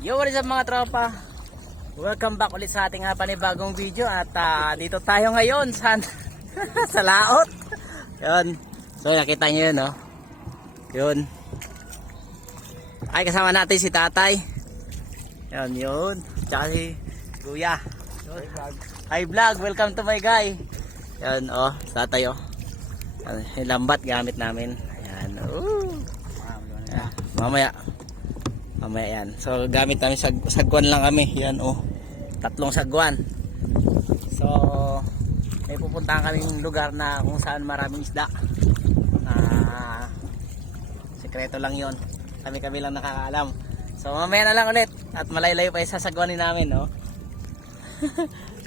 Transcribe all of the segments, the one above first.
Yo, what is up mga tropa? Welcome back ulit sa ating panibagong video. At dito tayo ngayon sa, sa laot. Yun. So nakita nyo yun, no? Yun. Ay, kasama natin si tatay. Yun, yun. Tsaka si kuya. Yun. Hi vlog, welcome to my guy. Yan, oh, tatay, oh. Yung lambat gamit namin. Ayan, yeah, mamaya yan. So gamit namin sagwan lang kami. Yan, oh. 3 sagwan. So may pupuntahan kaming lugar na kung saan maraming isda. Sekreto lang yon. Kami lang nakakaalam. So mamaya na lang ulit. At malaylayo pa yung sasagwanin namin, no?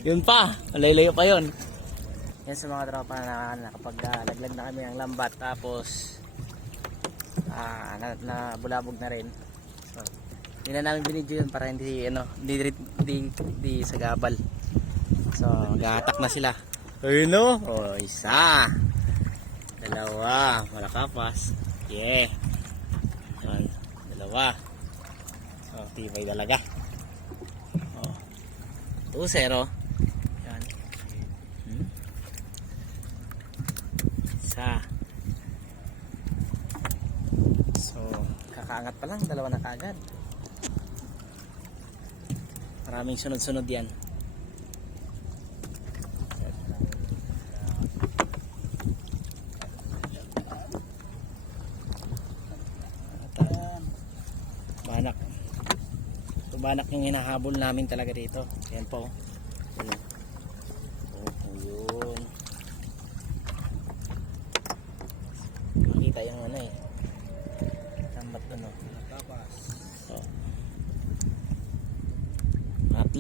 Yun pa, malaylayo pa yun. Yan sa mga tropa na nakapag-laglag na kami ng lambat. Tapos na bulabog na rin. So, hindi na namin binidyo yun para hindi sagabal. So gatak na sila. Ayun, no? Oh, isa, dalawa, malakapas. Yeah. Ay, dalawa. Oh, tibay talaga. Oh. 2-0. Yan. Isa. So, kakaangat pa lang, dalawa na kaagad. Maraming sunod-sunod yan. Banak. Ito banak yung hinahabol namin talaga dito. Yan po. Ayun. Makita yung ano eh. Lambat doon, oh. So. 3.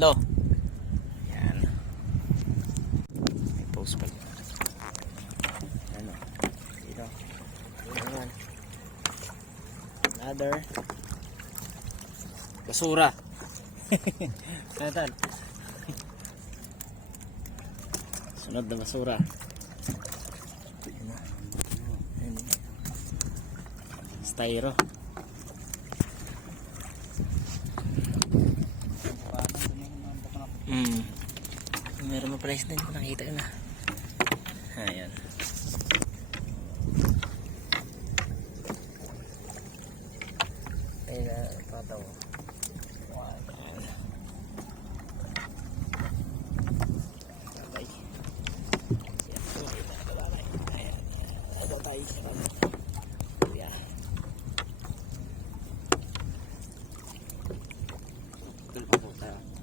Yan. May post pa. Ano? Dito. Ayan. Another. Basura. Satan. Sunod na basura. Styro. Meron mo price din. Nakita ko na. Ayan. Ayan na. Pataw.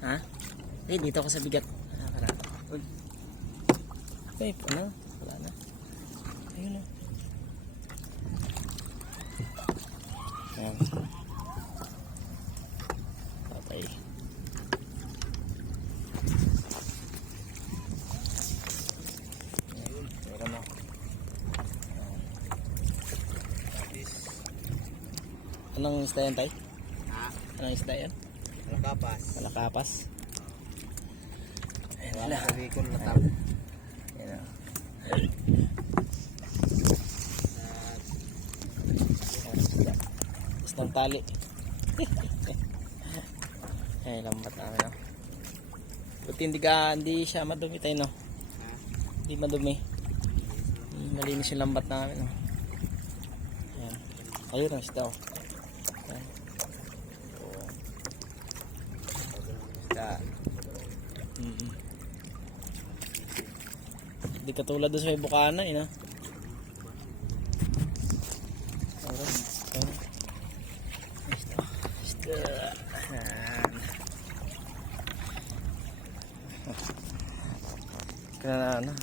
Ha? Eh, dito ako sa bigat. Eh, ano? Wala na. Ayun na. Ayan. Patay. Ayun. Meron na. Anong isda yan, tay? Ha? Anong isda yan? Malakapas. Malakapas. Ayun Wala na. sa bikol na tap. Ayun na. Isang tali. Ay, lambat namin, no? Buti hindi siya madumi tayo, no? Hindi madumi. Malinis yung lambat namin, no? Ayan. Ayun ang isda, oh. Ayan. Isda. Hindi katulad doon sa may bukana, no? Ano?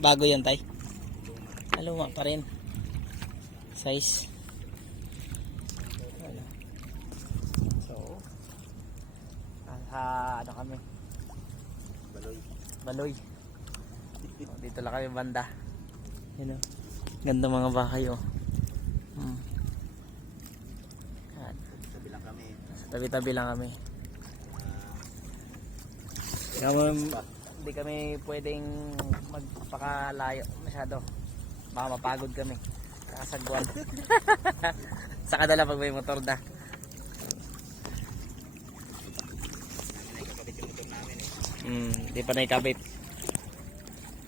Bago yan, tay. Luma pa rin. Size. So, ano kami? Baloy. So, dito lang kami banda. Yun, oh. Ganda mga bahay, oh. Tabi lang kami. Tabi-tabi lang kami. Hindi kami pwedeng magpakalayo masyado. Baka mapagod kami. Kakasagwan. Saka dala pag may motor na. Nakakabit yung motor namin eh. Hindi pa naikabit.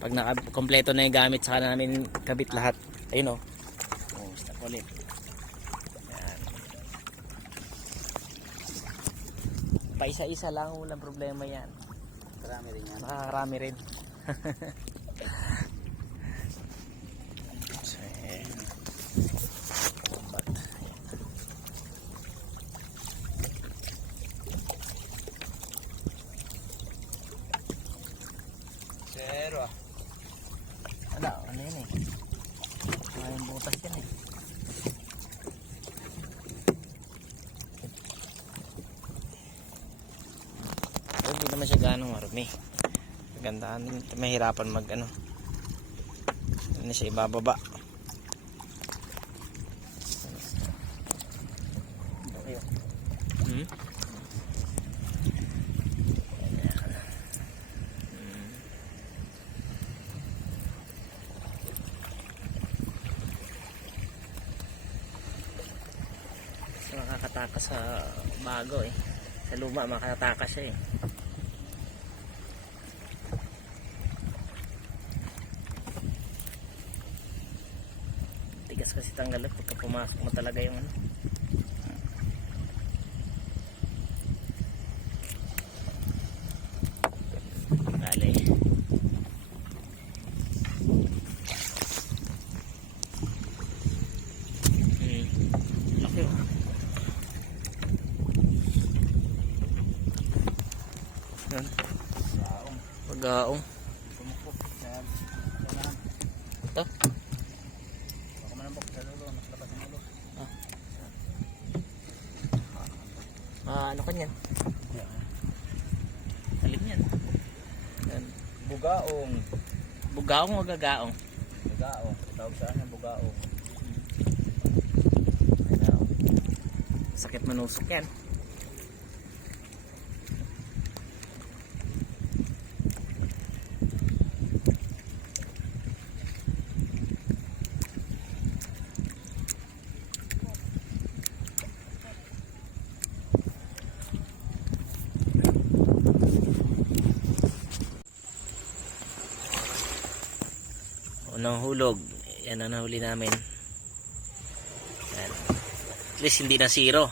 Pag kompleto na yung gamit, saka namin kabit lahat. Ayun o. Oh, stop ulit. Yan. Paisa-isa lang, walang problema yan. Marami rin yan. Makakarami rin. So, Zero ah. ano yun eh. Mayroong butas yan eh. Pero hindi naman siya ganong marumi. Magandaan, mahirapan mag ano. Hindi siya ibababa. Hmm? Makakatakas sa bago eh. Sa luma makakatakas siya eh. Tigas kasi tanggalin pagka pumasok mo talaga yung ano. Dali. Laki oh. Yan. Pag-aong. Sumukok. Ito. Ako manampok sa lulo. Nakalabas ang lulo. Ano kanyan? Talim yan. Yan. Bugaong. Bugaong o gagaong? Bugaong. Tawag sa akin bugaong. Gagaong. Sakit manusok yan. Unang hulog, yan ang nahuli namin. Yan. At least hindi na zero.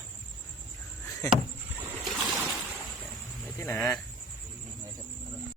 Pwede na.